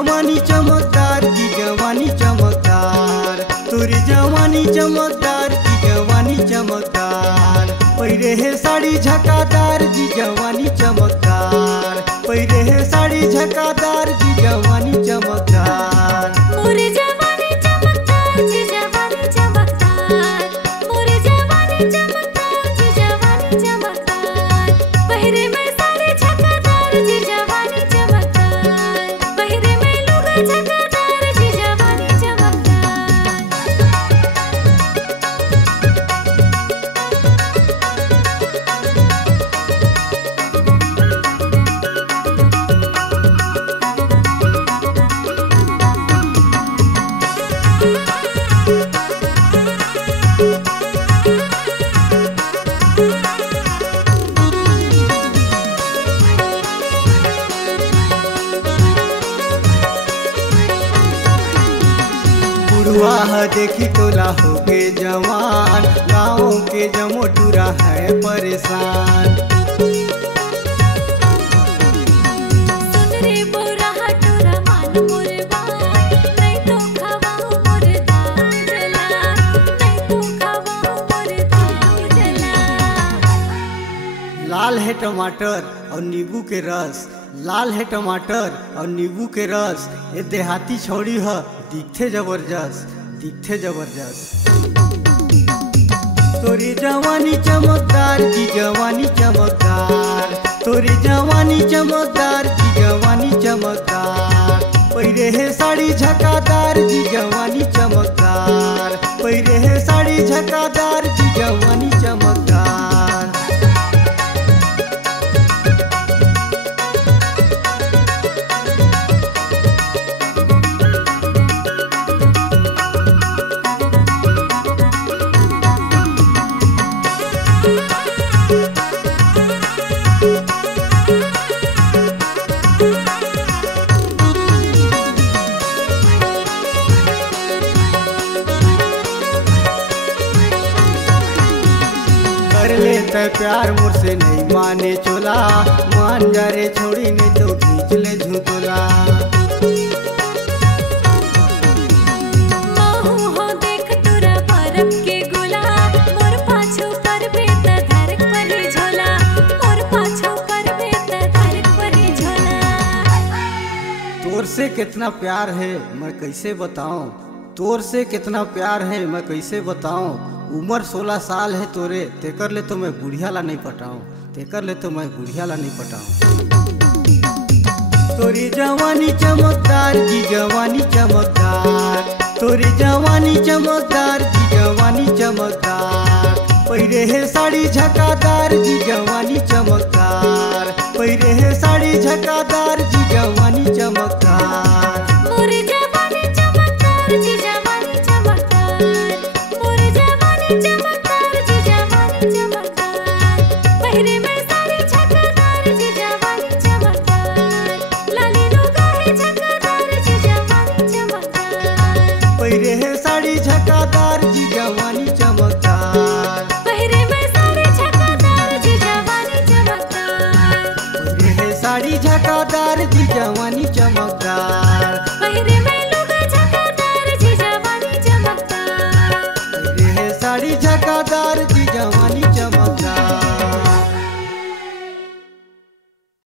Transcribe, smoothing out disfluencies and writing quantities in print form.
जवानी चमकदार की जवानी चमकदार, तोरी जवानी चमकदार की जवानी चमकदार। पैरे है साड़ी झकादार जी जवानी चमकदार, पैरे है साड़ी झकादार जी जवानी चमकदार। मोरे जवानी चमकदार जी जवानी चमकदार, मोरे जवानी चमकदार जी जवानी चमकदार। पहिरे में साड़ी झकादार जी जवानी चमकदार, पहिरे में लुगा झकादार जी जवानी चमकदार। बुढ़वा देखी तोला हो के जवान, गाँव के जमोटूरा है परेशान। सुन रे बोरा हटोरा मान मोरे बात, नहीं तो खवाऊं मोरे दाम जला, नहीं तो खवाऊं मोरे दाम जला। लाल है टमाटर और नींबू के रस, लाल है टमाटर और नींबू के रस। ये देहाती छोड़ी है दिखते जबरदस्त, दिखते जबरदस्त। तोरी जवानी चमकदार की जवानी चमकदार, तोरी जवानी चमकदार की जवानी चमकदार। पैरे है साड़ी झकादार जी जवानी चमकदार, पैरे है साड़ी झकादार जी जवानी चमकदार। कर लेते प्यार मुझसे नहीं माने चोला, मान जा रे छोड़ी नहीं तो खींच ले झूठोला। महू हो देख तोरा बरफ के गोला, मोर पाछो पर बेत धरक परी झोला, मोर पाछो पर बेत धरक परी झोला। तोर से कितना प्यार है मैं कैसे बताऊं, तोर से कितना प्यार है मैं कैसे बताऊं। उम्र 16 साल है तोरे, तेकर ले तो मैं बुढ़िया ला नहीं पटाऊं, तेकर ले तो मैं बुढ़िया ला नहीं पटाऊं। तोरी जवानी चमकदार की जवानी चमकदार, तोरी जवानी चमकदार की जवानी चमकदार। पैरे है साड़ी झकादार जी जवानी चमकदार, पैरे है साड़ी झकादार जी जवानी चमकदार। मोरे जवानी चमकदार जी जवानी चमकदार, मोरे जवानी चमकदार जी जवानी चमकदार। पहिरे में साड़ी झकादार जी जवानी चमकदार, लाली लुगा है झकादार जी जवानी चमकदार। पैरे है साड़ी झकादार जी जवानी चमकदार, पहिरे में साड़ी झकादार जी जवानी चमकदार, पैरे है साड़ी झकादार जी जवानी चमकदार। पहिरे में लुगा झकादार जी जवानी चमकदार। पैरे है साड़ी झकादार